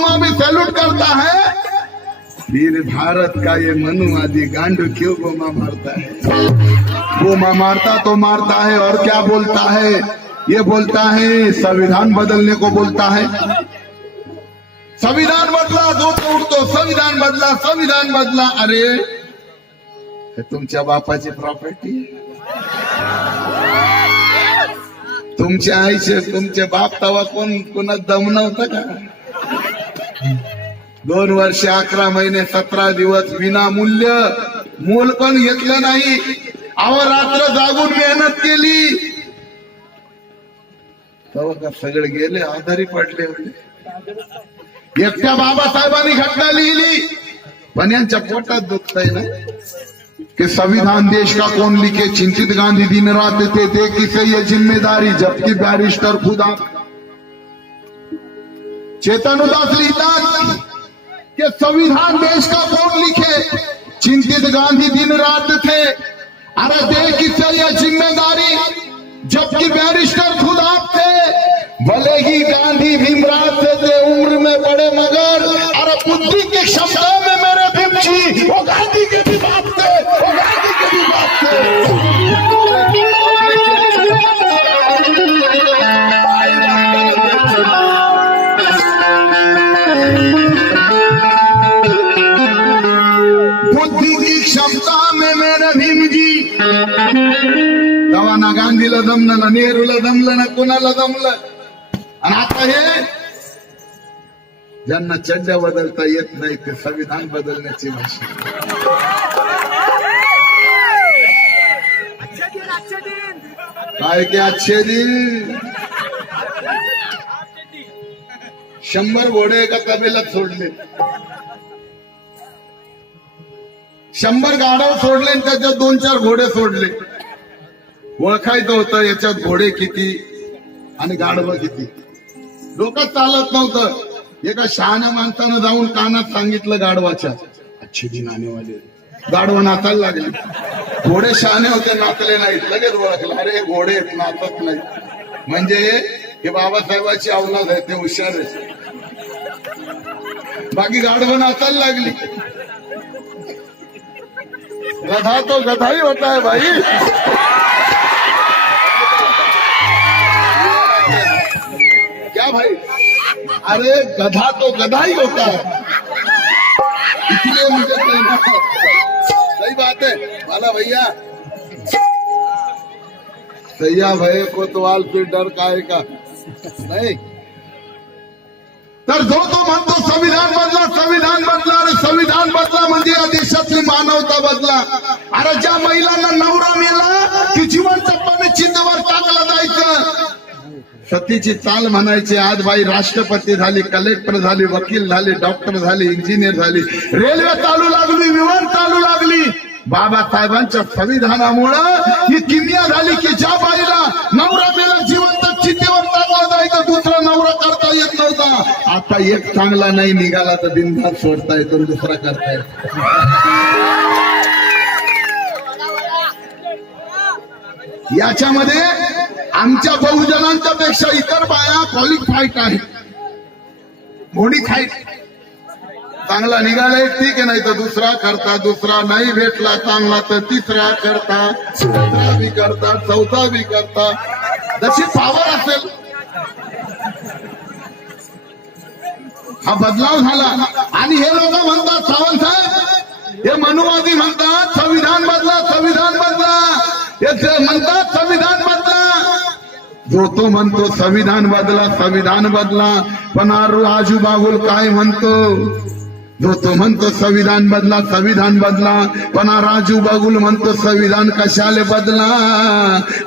पुलवामा में सैल्यूट करता है, फिर भारत का ये मनुवादी गांडू क्यों बोमा मारता है? बोमा मारता तो मारता है और क्या बोलता है? ये बोलता है संविधान बदलने को बोलता है। संविधान बदला, दो तो उठतो, संविधान बदला, संविधान बदला। अरे हे तुमच्या बापाची प्रॉपर्टी, तुमच्या आईचे, तुमचे बाप तवा कोणा दम नव्हता का? 2 वर्ष 11 महिने 17 दिवस विनामूल्य, मूल पण घेतलं नाही, अहोरात्र जागून मेहनत केली, तेव्हा का सगळे गेले, आजारी पडले होते। एकट्या बाबासाहेबांनी घटना लिहिली, पण यांच्या पोटात दुखतंय ना कि संविधान देश का कौन लिखे, चिंतित गांधी दिन रात थे किसे ये जिम्मेदारी, जबकि बैरिस्टर खुद आप। चेतन उदास लिखतात कि संविधान देश का कौन लिखे, चिंतित गांधी दिन रात थे, अरे दे किसे ये जिम्मेदारी, जबकि बैरिस्टर खुद आप थे। भले ही गांधी भीमराव से थे उम्र में बड़े, मगर अरे बुद्धि की क्षमता में मेरे भीमजी वो गांधी के भी बाप थे, वो गांधी के भी बाप थे। बुद्धि की क्षमता में मेरे भीमजी, तेव्हा ना गांधीला दमलं ना, नेहरूला दमलं ना, कोणाला दमलं। आणि आता हे ज्यांना चड्ड्या बदलता येत नाही ते संविधान बदलण्याची भाषा। काय के अच्छे दिन, 100 घोडे एका तबेल्यात सोडले, 100 गाढव सोडले आणि त्याच्यात 2-4 घोडे सोडले। ओळखायचं होतं याच्यात घोडे किती आणि गाढव किती, डोकं चालत नव्हतं। एका शहाण्या माणसानं जाऊन कानात सांगितलं गाढवाच्या, अच्छे दिन आने वाले, गाढव नाचायला लागले। घोडे शहाणे होते, नाचले नाहीत, लगेच ओळखलं, अरे घोडे नाचत नाही, म्हणजे हे बाबासाहेबाची औलाद आहे, ते हुशार आहे। बाकी गाढव नाचायला लागली। गधा तो गधा ही होता है भाई। क्या भाई, अरे गधा तो गधा ही होता है, इसलिए मुझे कहना है, सही बात है वाला भैया, सैया भैया को तो आल फिर डर काहे का नहीं। तर जो तो म्हणतो संविधान बदला, संविधान बदला, अरे संविधान बदला म्हणजे या देशातली मानवता बदला। अरे ज्या महिलांना नवरा मेला की जीवन चप्पाने चिंतेवर टाकलं जायचं, सतीची चाल म्हणायची, आज बाई राष्ट्रपती झाली, कलेक्टर झाली, वकील झाली, डॉक्टर झाली, इंजिनियर झाली, रेल्वे चालू लागली, विमान चालू लागली। बाबासाहेबांच्या संविधानामुळं ही किमया झाली की ज्या बाईला नवरा मेला जिवंत चितेवर टाकला जायचं, दुसरा नवरा करता येत नव्हता। आता एक चांगला नाही निघाला तर बिनधास्त सोडता येतो, दुसरा करता येतो। याच्यामध्ये आमच्या बहुजनांच्या पेक्षा इतर बाया क्वालिफाईड आहेत, मॉडिफाईड। चांगला निघालाय ठीक आहे, नाही तर दुसरा करता, दुसरा नाही भेटला चांगला तर तिसरा करता, तिसरा बी करता, चौथा बी करता, जशी पावर असेल। हा बदलाव झाला आणि हे लोक म्हणतात, सावंत साहेब हे मनुवादी म्हणतात संविधान बदला, संविधान बदला, हे म्हणतात संविधान बदला। जो तो म्हणतो संविधान बदला, संविधान बदला, पण राजू बागुल काय म्हणतो? जो तो म्हणतो संविधान बदला, संविधान बदला, पण राजू बागुल म्हणतो संविधान कशाले बदला?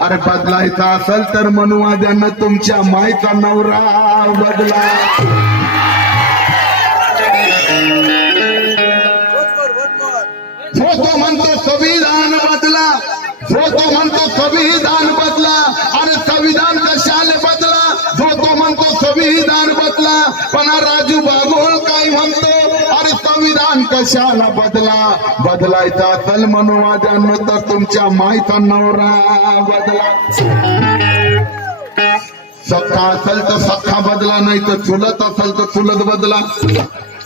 अरे बदलायचा असेल तर मनुवाद्यांना तुमच्या मायचा नवरा बदला। जो तो म्हणतो संविधान बदला, जो तो म्हणतो संविधान बदला, अरे संविधान कशाले बदला? जो तो म्हणतो संविधान बदला, पण राजू बागुल काय म्हणतो? अरे संविधान कशाला बदला? बदलायचा असेल मनुवाद्यांना तर तुमच्या मायचा नवरा बदला। सख्खा असेल तर सख्खा बदला, नाही तर चुलत असेल तर चुलत बदला,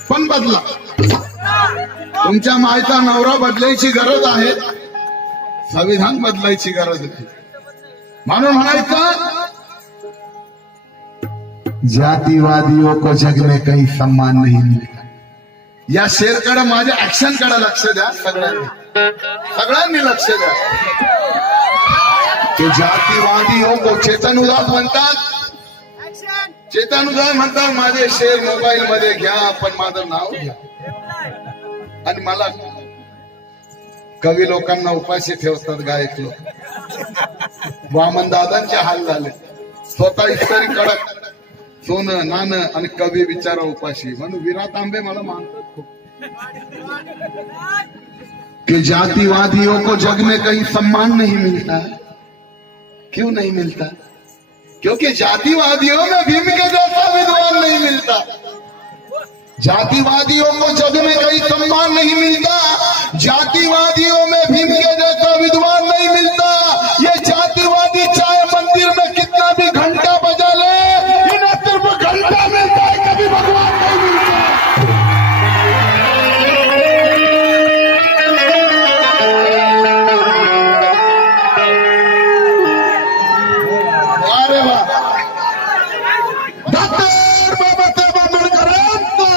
पण बदला. तुमच्या मायचा नवरा बदलायची गरज आहे, संविधान बदलायची गरज आहे. म्हणून म्हणायचं जातिवादियों को जग में कहीं सम्मान नहीं मिलता. या शेरकडे माझ्या ऍक्शन कडे लक्ष द्या. सगळ्यांनी लक्ष द्या. ते जातिवादियों को चेतन उदास म्हणतात. चेतन उदास म्हणतात माझे शेर मोबाईल मध्ये घ्या, पण माझं नाव घ्या. आणि मला कवी लोकांना उपाशी ठेवतात, गायक लोक. वामन दादांचे हाल झाले. स्वतः इतरी कडक सोनं नाणं आणि कवी बिचारा उपाशी. म्हणून विराट आंबे मला मानतात खूप. कि जातिवादियों को जग में कहीं सम्मान नहीं मिलता. क्यों नहीं मिलता? क्योंकि जातिवादियों में भीम के जैसा विद्वान नहीं मिलता. जातिवादियों को जग में कहीं सम्मान नहीं मिलता. जातिवादियों में भीम के जैसा विद्वान नहीं मिलता. ये जातिवादी चाहे मंदिर में कितना भी घंटा बजा ले, इन्हें सिर्फ घंटा मिलता है, कभी भगवान नहीं मिलता. अरे वाह. डॉक्टर बाबासाहेब आंबेडकरांचा,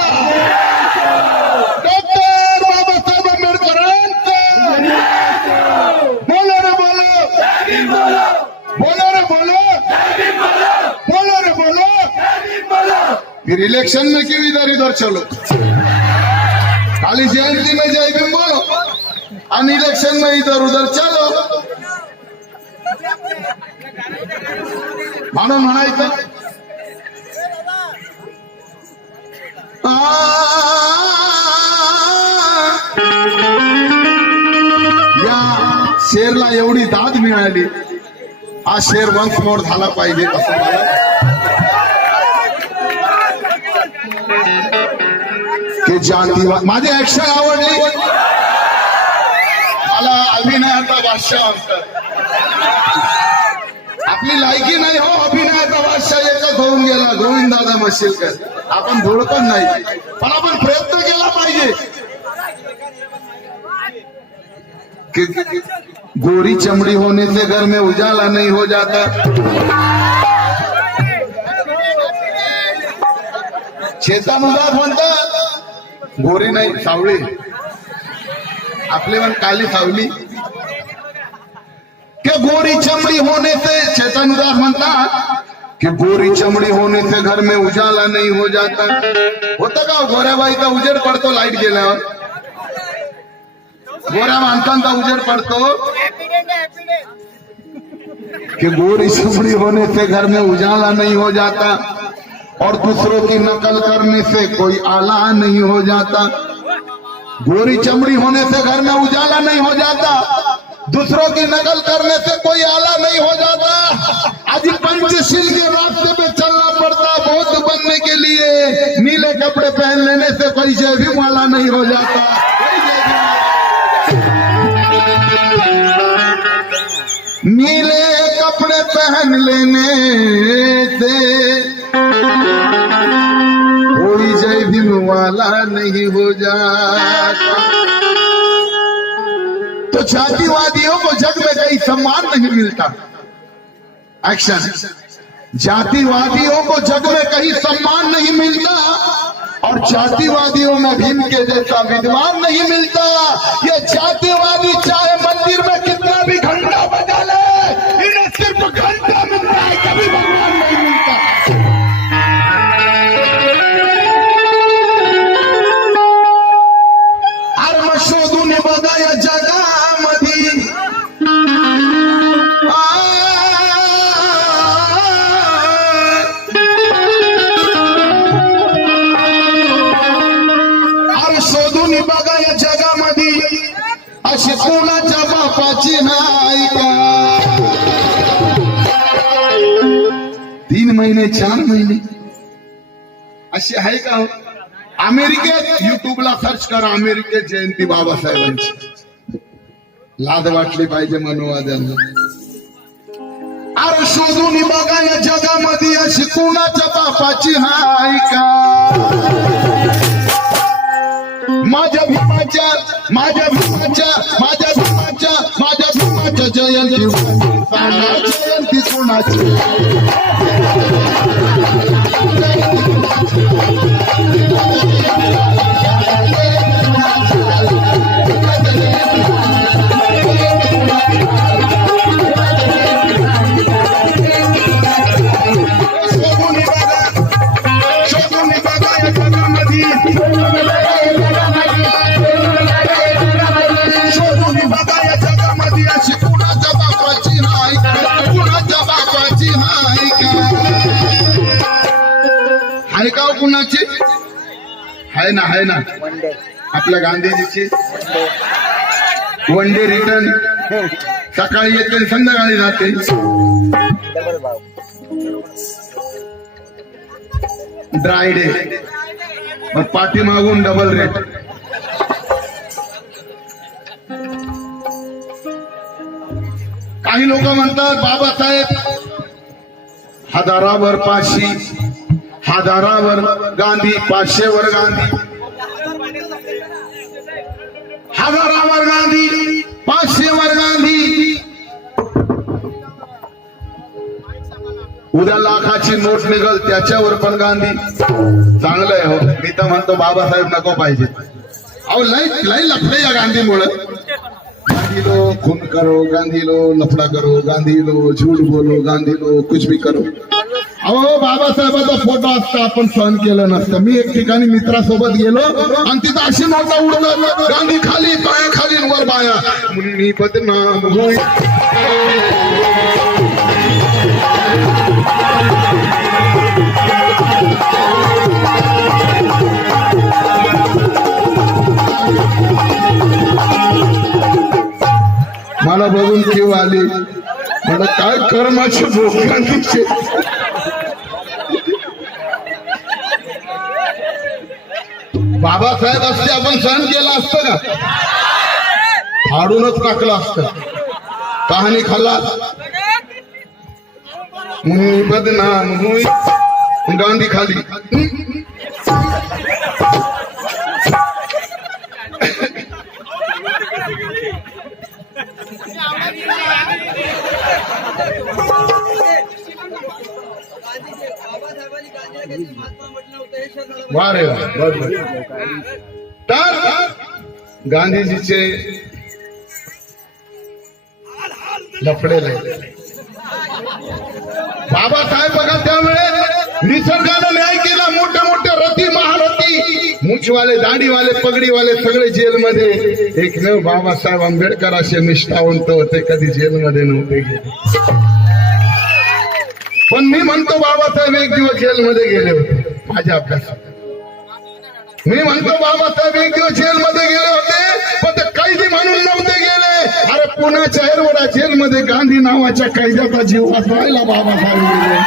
डॉक्टर बाबासाहेब आंबेडकरांचा. बोलो रे बोलो, बोलो रे बोलो, बोलो रे बोलो. फिर इलेक्शन में क्यों इधर उधर चलो? खाली जयंती में जय भीम बोलो और इलेक्शन में इधर उधर चलो. म्हणून म्हणायचं या शेरला एवढी दाद मिळाली, हा शेर वंश मोड झाला पाहिजे असं मला. की जातीवाद माझी ऍक्शन आवडली. मला अभिनयाचा बादशाह म्हणतात. आपली लायकी नाही हो अभिनयाचा बादशाह एकच होऊन गेला, गोविंद दादा मशिलकर. आपण धोडपण नाही, पण आपण प्रयत्न केला पाहिजे. गोरी चमड़ी होने से घर में उजाला नहीं हो जाता. शेता मुलात म्हणतात गोरी नाही सावळी, आपले पण काली सावली. क्या गोरी चमड़ी होने से चेतन उदास म्हणतात कि गोरी चमड़ी होने से घर में उजाला नहीं हो जाता. होतं का गोऱ्याबाईचा उजेड पडतो लाईट गेल्यावर? गोऱ्या माणसांचा उजेड पडतो. कि गोरी चमड़ी होने से घर में उजाला नहीं हो जाता और दूसरों की नकल करने से कोई आला नहीं हो जाता. गोरी चमड़ी होने से घर में उजाला नहीं हो जाता, दूसरों की नकल करने से कोई आला नहीं हो जाता. आज पंचशील के रास्ते पे चलना पड़ता. बौद्ध बनने के लिए नीले कपड़े पहन लेने से कोई जय भीम वाला नहीं हो जाता. नीले कपड़े पहन लेने से कोई जय भीम वाला नहीं हो जाता. तो जातिवादियों को जग में कहीं सम्मान नहीं मिलता. एक्शन. जातिवादियों को जग में कहीं सम्मान नहीं मिलता और जातिवादियों में भीम के जैसा विद्वान नहीं मिलता. ये जातिवादी चाहे मंदिर में कितना भी घंटा बजा ले, इन्हें सिर्फ घंटा मिलता है, कभी भगवान नहीं मिलता. अरे शोधून बघा या जगामध्ये बघा या जगामध्ये अशी कोणाच्या बापाची नाही का. 3 महिने 4 महिने अशी आहे का हो? अमेरिकेत युट्यूबला सर्च करा, अमेरिकेत जयंती बाबासाहेबांची. लाज वाटली पाहिजे मनोवाद्यांना. अरे शोधून बघा या जगामध्ये अशी कुणाच्या बापाची हाय का. माझ्या भीमाच्या माझ्या भीमाच्या माझ्या भीमाच्या माझ्या भीमाच्या जयंती जयंती कोणाची. कुणाची आहे ना आपल्या गांधीजीची वन डे रिटर्न. सकाळी येते संध्याकाळी जाते. ड्राय डे पण पाठीमागून डबल रेट. काही लोक म्हणतात बाबासाहेब हजारावर पाचशे, हजारावर गांधी, 500 वर गांधी, हजारावर गांधी, 500 वर गांधी. उद्या लाखाची नोट निघल त्याच्यावर पण गांधी. चांगलं आहे हो. मी तर म्हणतो बाबासाहेब नको पाहिजे. अहो लई लफडे या गांधीमुळे. गांधी लो खून करो, गांधी लो लफड़ा करो, गांधी लो झूठ बोलो, गांधी लो कुछ भी करो. अहो बाबासाहेबाचा फोटो असता आपण सहन केलं नसतं. मी एक ठिकाणी मित्रासोबत गेलो आणि तिथं अशी नोटा उडलं, गांधी खाली पाया खाली वर बाया, मी बदनाम होई. मला बघून केव्हा आली, मला काय कर्माचे भोग गांधीचे. बाबासाहेब असते आपण सहन केलं असतं का? फाडूनच टाकलं असतं. कहाणी खाल्ला बदनाम होई, गांधी खाली. वारे तर गांधीजीचे लफडे लागले. बाबासाहेब बघा त्यावेळेस निसर्गाने न्याय केला. मोठे मोठे रथी महारथी, मुछवाले, दाढीवाले, पगडीवाले सगळे जेलमध्ये. एकमेव बाबासाहेब आंबेडकर असे निष्ठावंत होते, कधी जेलमध्ये नव्हते गेले. पण मी म्हणतो बाबासाहेब एक दिवस जेलमध्ये गेले होते माझ्या अभ्यासात. मी म्हणतो बाबासाहेब एक दिवस जेलमध्ये गेले होते, पण ते कैदी म्हणून नव्हते गेले. अरे पुण्याच्या एरवडा जेलमध्ये गांधी नावाच्या कैद्याचा जीव वाचवायला बाबासाहेब गेले.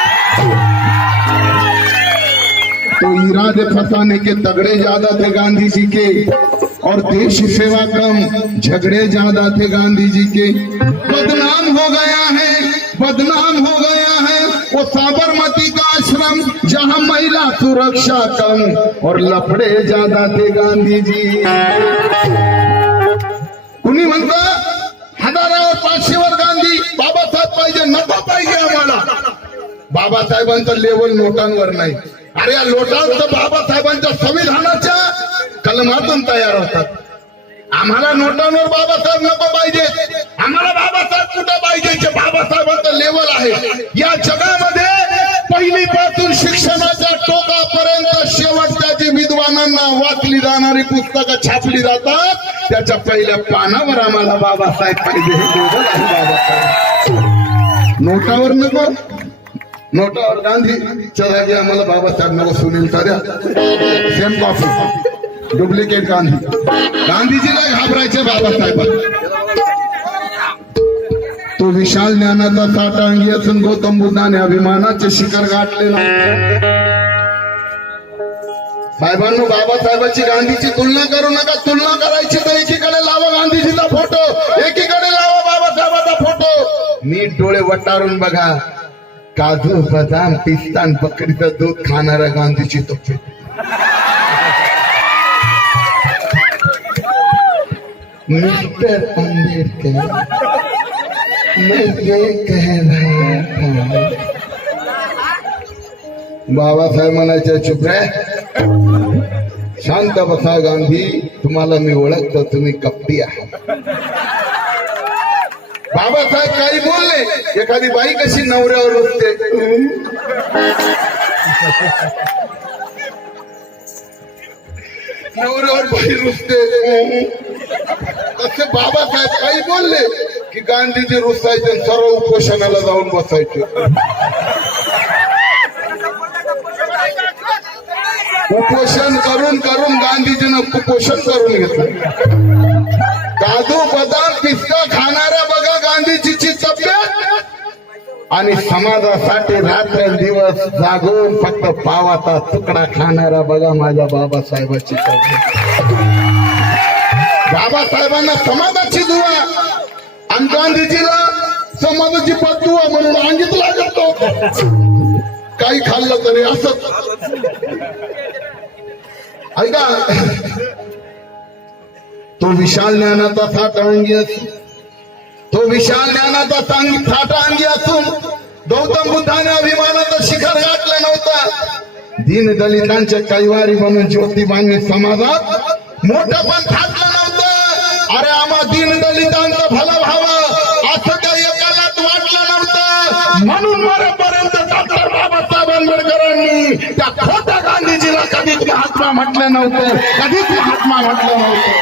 तो इरादे फसाने के तगड़े ज्यादा थे गांधी जी के, और देश सेवा कम झगड़े ज्यादा थे गांधी जी के. बदनाम हो गया है, बदनाम हो गया है वो साबरमती का आश्रम, जहां महिला सुरक्षा कम और लफड़े ज्यादा थे गांधी जी. कुणी म्हणतं हजारावर 500 वर गांधी. बाबासाहेब पाहिजे, नको पाहिजे आम्हाला. बाबासाहेबांचं लेवल नोटांवर नाही. अरे या नोटांचं बाबासाहेबांच्या संविधानाच्या कलमातून तयार होतात. आम्हाला नोटांवर बाबासाहेब नको पाहिजे. आम्हाला बाबासाहेब कुठं पाहिजे जे बाबासाहेबांचं लेवल आहे. या जगामध्ये पहिलीपासून शिक्षणाच्या टोकापर्यंत शेवटच्या जी विद्वानांना वाचली जाणारी पुस्तकं छापली जातात, त्याच्या पहिल्या पानावर आम्हाला बाबासाहेब पाहिजे. नोटावर नको, नोटावर गांधीच्या जागी आम्हाला बाबासाहेब नको. सुनील साध्या सेम कॉफी डुप्लिकेट गांधी. गांधीजीला घाबरायचे बाबासाहेब. तो विशाल ज्ञानाचा साठा अंगी असून गौतम बुद्धाने अभिमानाचे शिखर गाठलेला. साहेबांनो, बाबासाहेबांची गांधीची तुलना करू नका. तुलना करायची तर एकीकडे लावा गांधीजीचा फोटो, एकीकडे लावा बाबासाहेबांचा फोटो. नीट डोळे वटारून बघा. काजू बदाम पिस्ता आणि बकरीचं दूध खाणाऱ्या गांधीची तब्येत. मिस्टर आंबेडकर मैं ये कह रहा था. बाबासाहेब म्हणायचे चुप रे, शांत बसा. गांधी तुम्हाला मी ओळखतो, तुम्ही कपटी आहात. बाबासाहेब काही बोलले. एखादी बाई कशी नवऱ्यावर बसते, नवऱ्यावर बाई रुसते, तसे बाबासाहेब काही बोलले की गांधीजी रुसायचे, सर्व उपोषणाला जाऊन बसायचे. उपोषण करून करून गांधीजीनं कुपोषण करून घेतलं. काजू बदाम पिस्ता खाणाऱ्या बघा गांधीजीची तब्येत, आणि समाजासाठी रात्रंदिवस जागून फक्त पावाचा तुकडा खाणारा बघा माझ्या बाबासाहेबाची तब्येत. बाबासाहेबांना समाजाची दुवा आणि गांधीजीला समाजाची बदुवा म्हणून अंगीत लागत नव्हतं. काही खाल्लं तरी असत. ऐका, तो विशाल ज्ञानाचा साठा अंगी असून, तो विशाल ज्ञानाचा साठा अंगी असून गौतम बुद्धाने अभिमानाचं शिखर गाठलं नव्हतं. दीन दलितांचे कैवारी म्हणून ज्योतिबांनी समाजात मोठं पण थाटलं नव्हतं. अरे आम्हा दीन दलितांचं भलं व्हावं असं काही एकालाच वाटलं नव्हतं. म्हणून मरेपर्यंत डॉक्टर बाबासाहेब आंबेडकरांनी त्या खोट्या गांधीजीला कधीच महात्मा म्हटलं नव्हतं, कधीच महात्मा म्हटलं नव्हतं.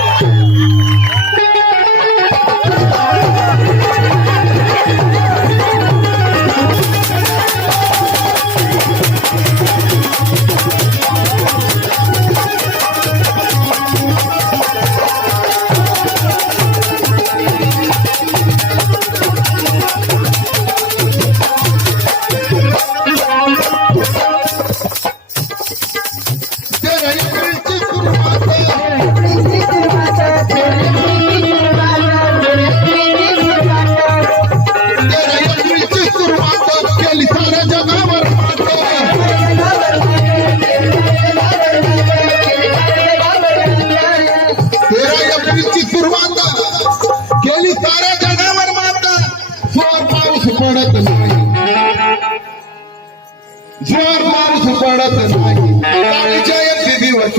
जोर पाऊस पडत नाही, जयंती दिवस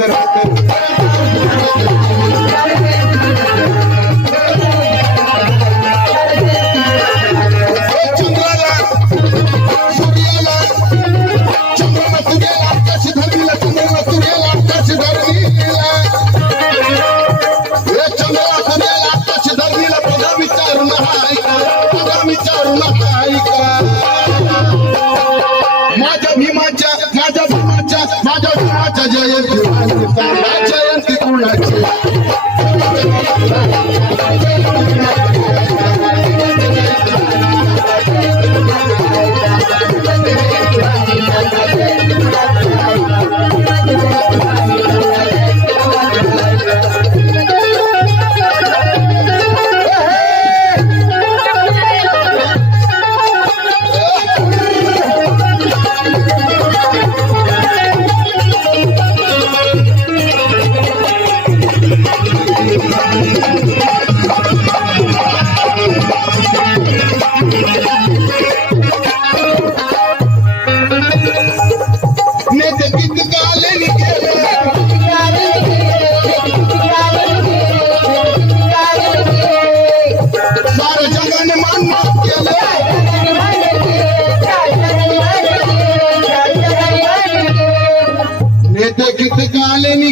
चंद्राला सूर्याला, चंद्राला सूर्याला आकाश धरलीला, चंद्राला सूर्याला आकाश धरलीला, चंद्राला सूर्याला आकाश धरलीला. बघा विचारू नका, बघा विचारू नका. माझ्या भीमाच्या जयंती कोणाची?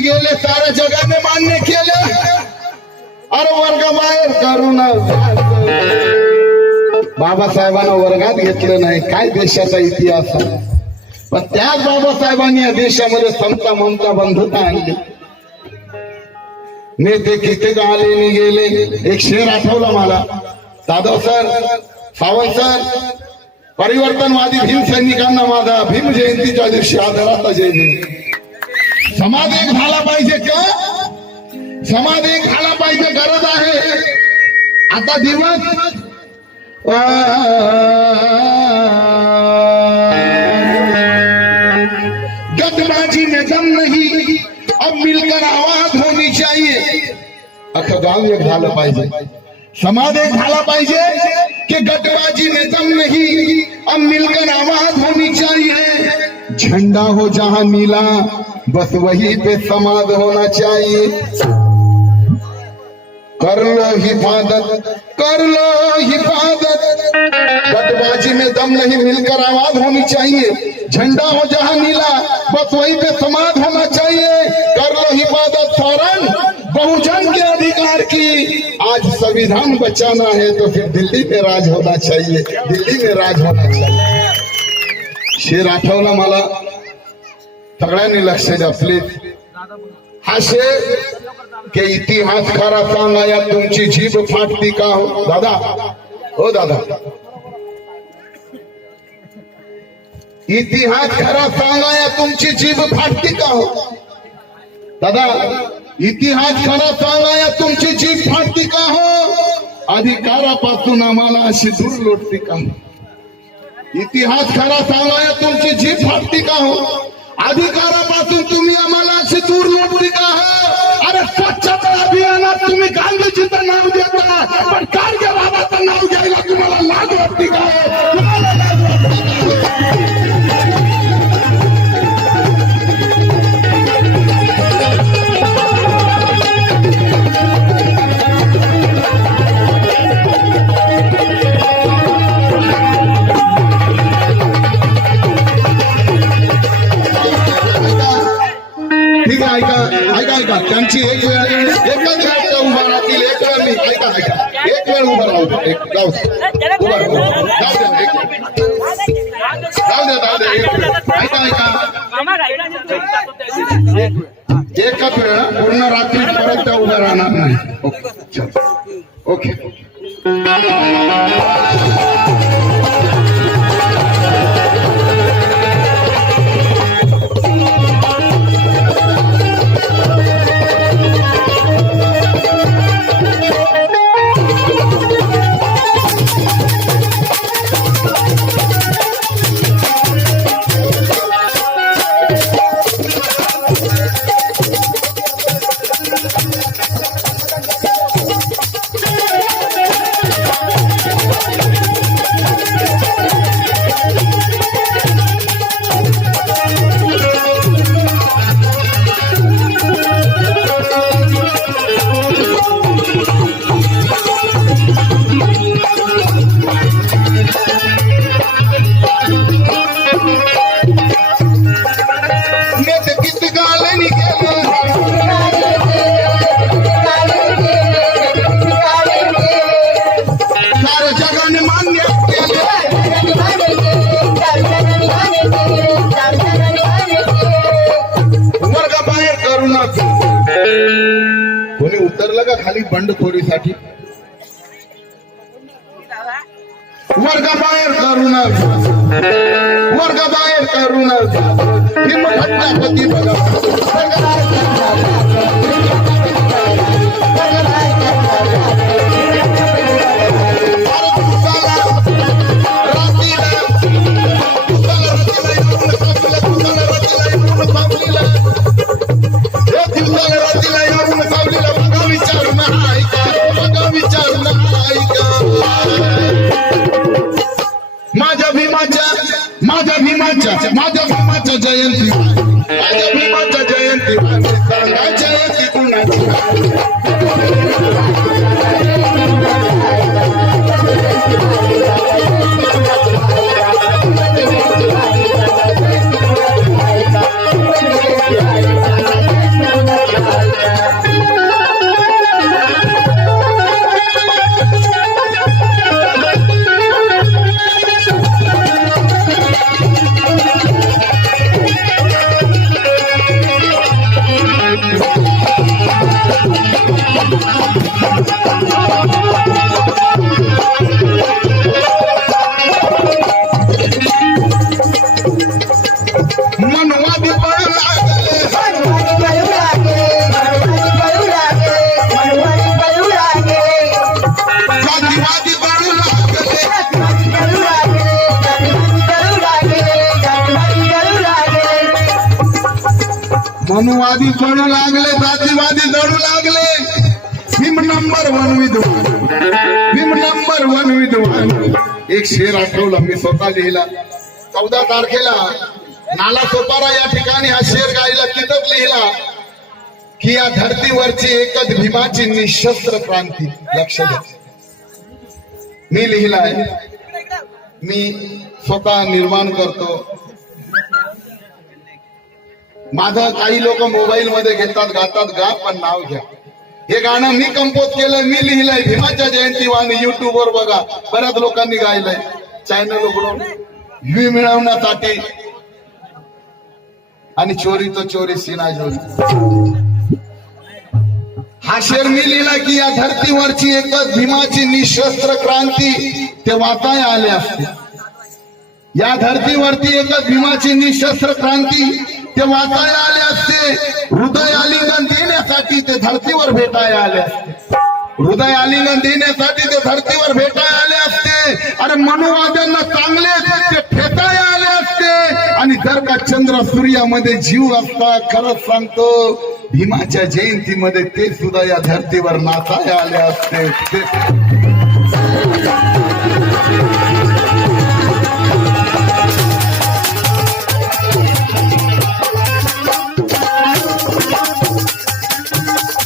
गेले, साऱ्या जगाने मान्य केले. अरे वर्ग बाहेर करून बाबासाहेबांना वर्गात घेतलं नाही. काय देशाचा इतिहास आहे. पण त्याच बाबासाहेबांनी या देशामध्ये समता ममता बंधुता आणली. नेते किती आले गेले. एक शेर आठवला मला, जाधव सर, सावंत सर, परिवर्तनवादी भीम सैनिकांना माझा भीम जयंतीच्या दिवशी आदराचा जय भीम. समाज एक झाला पाहिजे का? समाज एक झाला पाहिजे, गरज आहे. आता दिवस में दम नहीं, अब मिलकर आवाज होनी चाहिए। अख्खं गाव एक झालं पाहिजे, समाज एक झाला पाहिजे कि गटबाजी में दम नहीं, अब मिलकर आवाज होनी चाहिए। झंडा हो जहां नीला, बस वही पे समाज होना चाहिए। कर लो हिफाजत, कर लो हिफाजत, गटबाजी में दम नहीं, मिलकर आवाज होनी चाहिए। झंडा हो जहां नीला, बस वही पे समाज होना चाहिए। कर लो हिफाजत फौरन बहुजन के अधिकार की। आज संविधान बचाना है तो फिर दिल्ली में राज होना चाहिए, दिल्ली में राज होना चाहिए। शेर आठवला मला, सगळ्यांनी लक्ष द्या प्लीज। हा शेर के इतिहास खरा सांगा या तुमची जीभ फाटती का हो दादा, हो दादा, इतिहास खरा सांगा या तुमची जीभ फाटती का हो दादा, इतिहास खरा सांगा या तुमची जीभ फाटती का हो, अधिकारापासून आम्हाला अशी दूर लोटती का हो। इतिहास खरा सांगा या तुमची जीभ फाटती का हो, अधिकारापासून तुम्ही आम्हाला अशी दूर लोटती का हो। अरे स्वच्छता अभियानात तुम्ही गांधीजीचं नाव देता, पण कारगे बाबाचं नाव घ्यायला तुम्हाला लाज वाटते का हो? तुम्हाला लाज वाटते ऐका, त्यांची एक वेळ एकच वेळ उभा राहतील, एक वेळ मी ऐका ऐका एक वेळ उभा राहू उभा राहू ऐका एकच वेळ पूर्ण रात्री परत त्या उभा राहणार नाही। ओके कोणी उतरलं का खाली बंडखोरीसाठी? वर्गाबाहेर करू नका, वर्गाबाहेर करू नका, हिमघटनापती बघा माझ्या भीमाच्या जयंती, माझ्या भीमाच्या जयंती सांगा जयंती कुणाची। मनुवादी जळू लागले, जातीवादी जळू लागले. भीम नंबर 1 विद्वान, भीम नंबर 1 विद्वान. एक शेर आठवला, मी स्वतः लिहिला. 14 तारखेला नाला सोपारा या ठिकाणी हा शेर गायला. तिथंच लिहिला की या धर्तीवरची एकच भीमाची निशस्त्र क्रांती. लक्ष द्या, मी लिहिलाय, मी स्वतः निर्माण करतो. माझं काही लोक मोबाईल मध्ये घेतात, गातात, गा पण नाव घ्या. हे गाणं मी कंपोज केलंय, मी लिहिलंय. भीमाच्या जयंतीवानी युट्यूबवर बघा, बऱ्याच लोकांनी गायलंय. चॅनल उघडून व्ह्यू मिळवण्यासाठी. आणि चोरी तो चोरी सीना चोरी. हा शेर मी लिहिला की या धर्तीवरची एकच भीमाची निशस्त्र क्रांती ते वाचाय आले असते. या धर्तीवरती एकच भीमाची निशस्त्र क्रांती ते वाचायला आले असते. हृदय आलिंगन देण्यासाठी ते धर्तीवर भेटायला आले असते. हृदय आलिंगन देण्यासाठी ते धर्तीवर भेटायला आले असते. अरे मनुवाद्यांना चांगले ते फेटायला आले असते. आणि जर का चंद्र सूर्यामध्ये जीव असता, खरंच सांगतो, भीमाच्या जयंतीमध्ये ते सुद्धा या धर्तीवर नाचायला आले असते.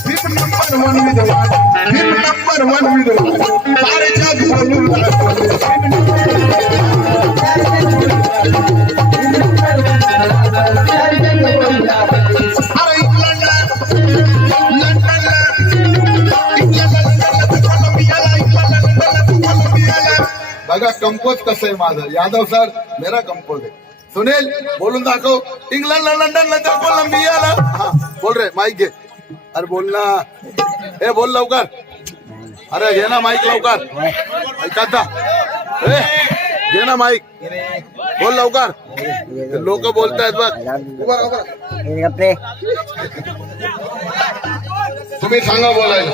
भीम नंबर 1 विद्वान. सारे जग बोलून बघा कंपोज कसं आहे माझं. यादव सर मेरा कंपोज आहे. सुनील बोलून दाखव. इंग्लंडला, लंडनला, तर कोलंबियाला. हा बोल रे, माईक घे. अरे बोल ना, हे बोल लवकर. अरे घे ना माईक लवकर. ऐका घे ना माईक, बोल लवकर. लोक बोलतायत बघ. तुम्ही सांगा बोलायला.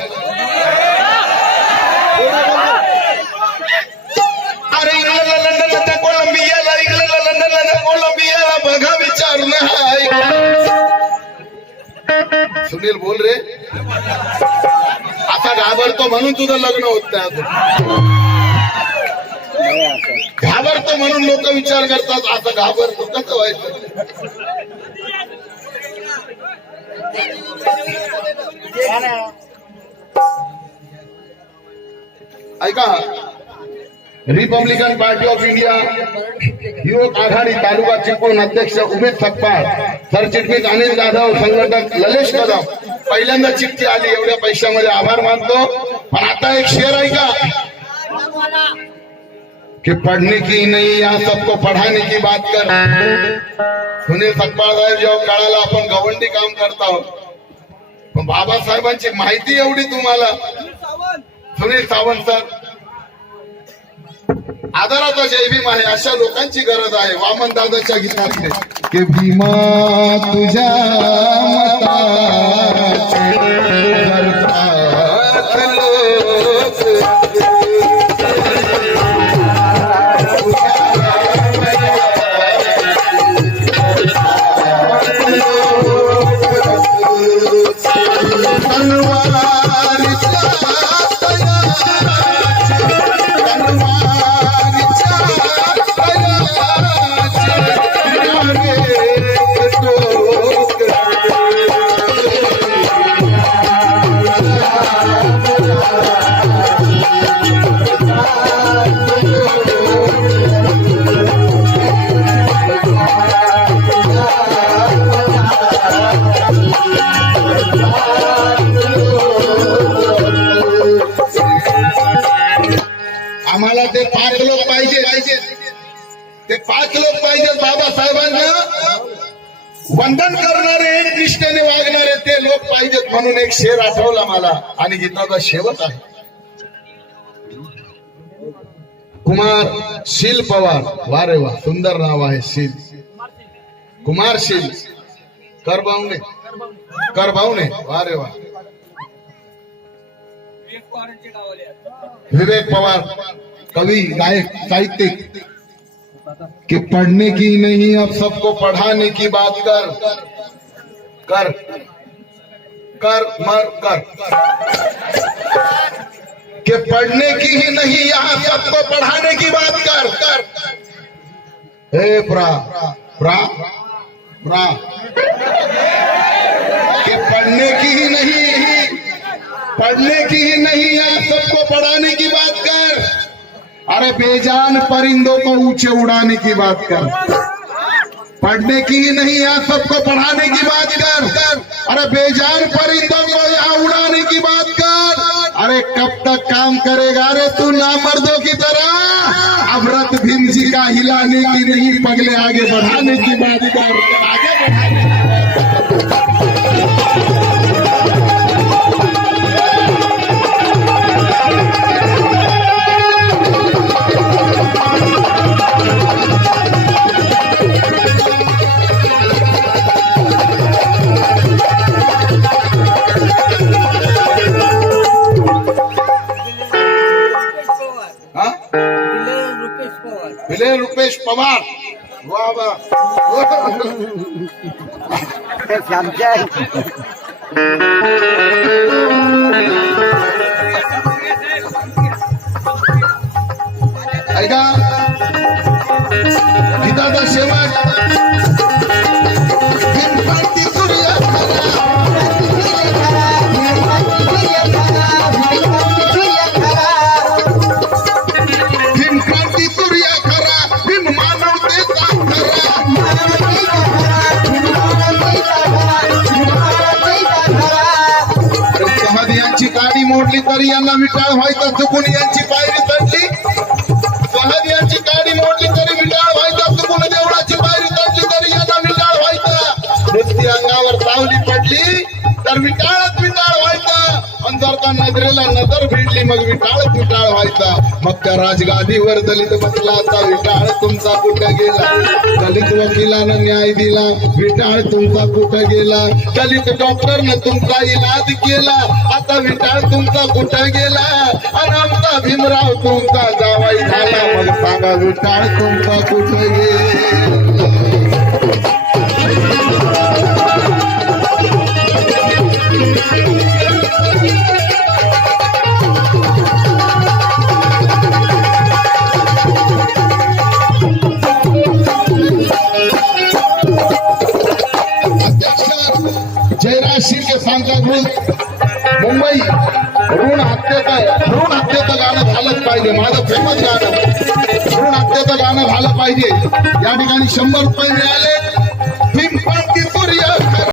अरे इंग्लंडला, लंडनला, त्या कोलंबियाला, इंग्लंडला, लंडनला, त्या कोलंबियाला बघा विचारून. सुनील बोल रे. आता घाबरतो म्हणून तुझं लग्न होत नाही अजून. घाबरतो म्हणून लोक विचार करतात. आता घाबरतो कसं व्हायचं. ऐका, रिपब्लिकन पार्टी ऑफ इंडिया युवक आघाडी तालुका चिपळूण अध्यक्ष उमेश सकपाळ, सरचिटणीस अनिल जाधव, संघटक ललेश कदम. पहिल्यांदा चिठ्ठी आली, एवढ्या पैशामध्ये आभार मानतो. पण आता एक शेर ऐका कि पढ़ने की नहीं, या सबको पढ़ाने की बात कर. सुनील सकपाळ साहेब जेव्हा कळाला आपण गवंडी काम करतो, पण बाबासाहेबांची माहिती एवढी तुम्हाला. सुनील सावंत सर, आदराचा जय भीम आहे. अशा लोकांची गरज आहे. वामन दादाच्या गीतातले की भीमा तुझ्या आम्हाला ते 5 लोक पाहिजे. ते 5 लोक पाहिजे. बाबासाहेबांना वंदन करणारे, एक निष्ठेने वागणारे ते लोक पाहिजेत. म्हणून एक शेर आठवला मला. आणि गीताचा शेवट आहे. कुमार शील पवार. वा रे वा, सुंदर नाव आहे. शील, कुमार शील करबावणे. वा रे वा. विवेक पवार, कवि, गायक, साहित्यिक. कि पढ़ने की नहीं अब सबको पढ़ाने की बात कर. कर कर मर कर कि पढ़ने की ही नहीं यहाँ सबको पढ़ाने की बात कर कर हे प्रा प्रा प्रा कि पढ़ने की ही नहीं यहाँ सबको पढ़ाने की बात कर। अरे बेजान परिंदों को ऊंचे उड़ाने की बात कर। पढ़ने की ही नहीं यहाँ सबको पढ़ाने की बात कर। अरे बेजान परिंदों को यहाँ उड़ाने की बात कर। अरे कब तक काम करेगा रे तू नामर्दों की तरह। अब रथ भीम जी का हिलाने की नहीं पगले आगे बढ़ाने की बात कर। आगे बढ़ाने की बात विले रुपेश पवार वाह वाह ऐका गीताचा शेवट भीमक्रांती सूर्य भीमक्रांती सूर्य खरा भीम मानवतेचा सहज यांची गाडी मोडली तरी यांना विटाळ व्हायचं चुकून यांची पायरी चढली। सहज यांची गाडी मोडली तरी विटाळ व्हायचा चुकून देवळाची पायरी चढली तरी यांना विटाळ व्हायचं। नुसती अंगावर सावली पडली तर विटाळच विटाळ व्हायचा। आणि जर का नजरेला नजर भिडली मग विटाळच विटाळ व्हायचा। मग त्या राजगादीवर दलित बसला आता विटाळ तुमचा कुठं गेला। दलित वकिलानं न्याय दिला विटाळ तुमचा कुठं गेला। दलित डॉक्टरनं तुमचा इलाज केला आता विटाळ तुमचा कुठं गेला। आणि आमचा भीमराव तुमचा जावाई झाला मग सांगा विटाळ तुमचा कुठं गेला। जयराज शिर्के सांताक्रूज मुंबई भ्रूण हत्येचं गाणं झालंच पाहिजे। माझं फेमस गाणं भ्रूण हत्येचं गाणं झालं पाहिजे। या ठिकाणी 100 रुपये मिळाले। भीमक्रांती सूर्य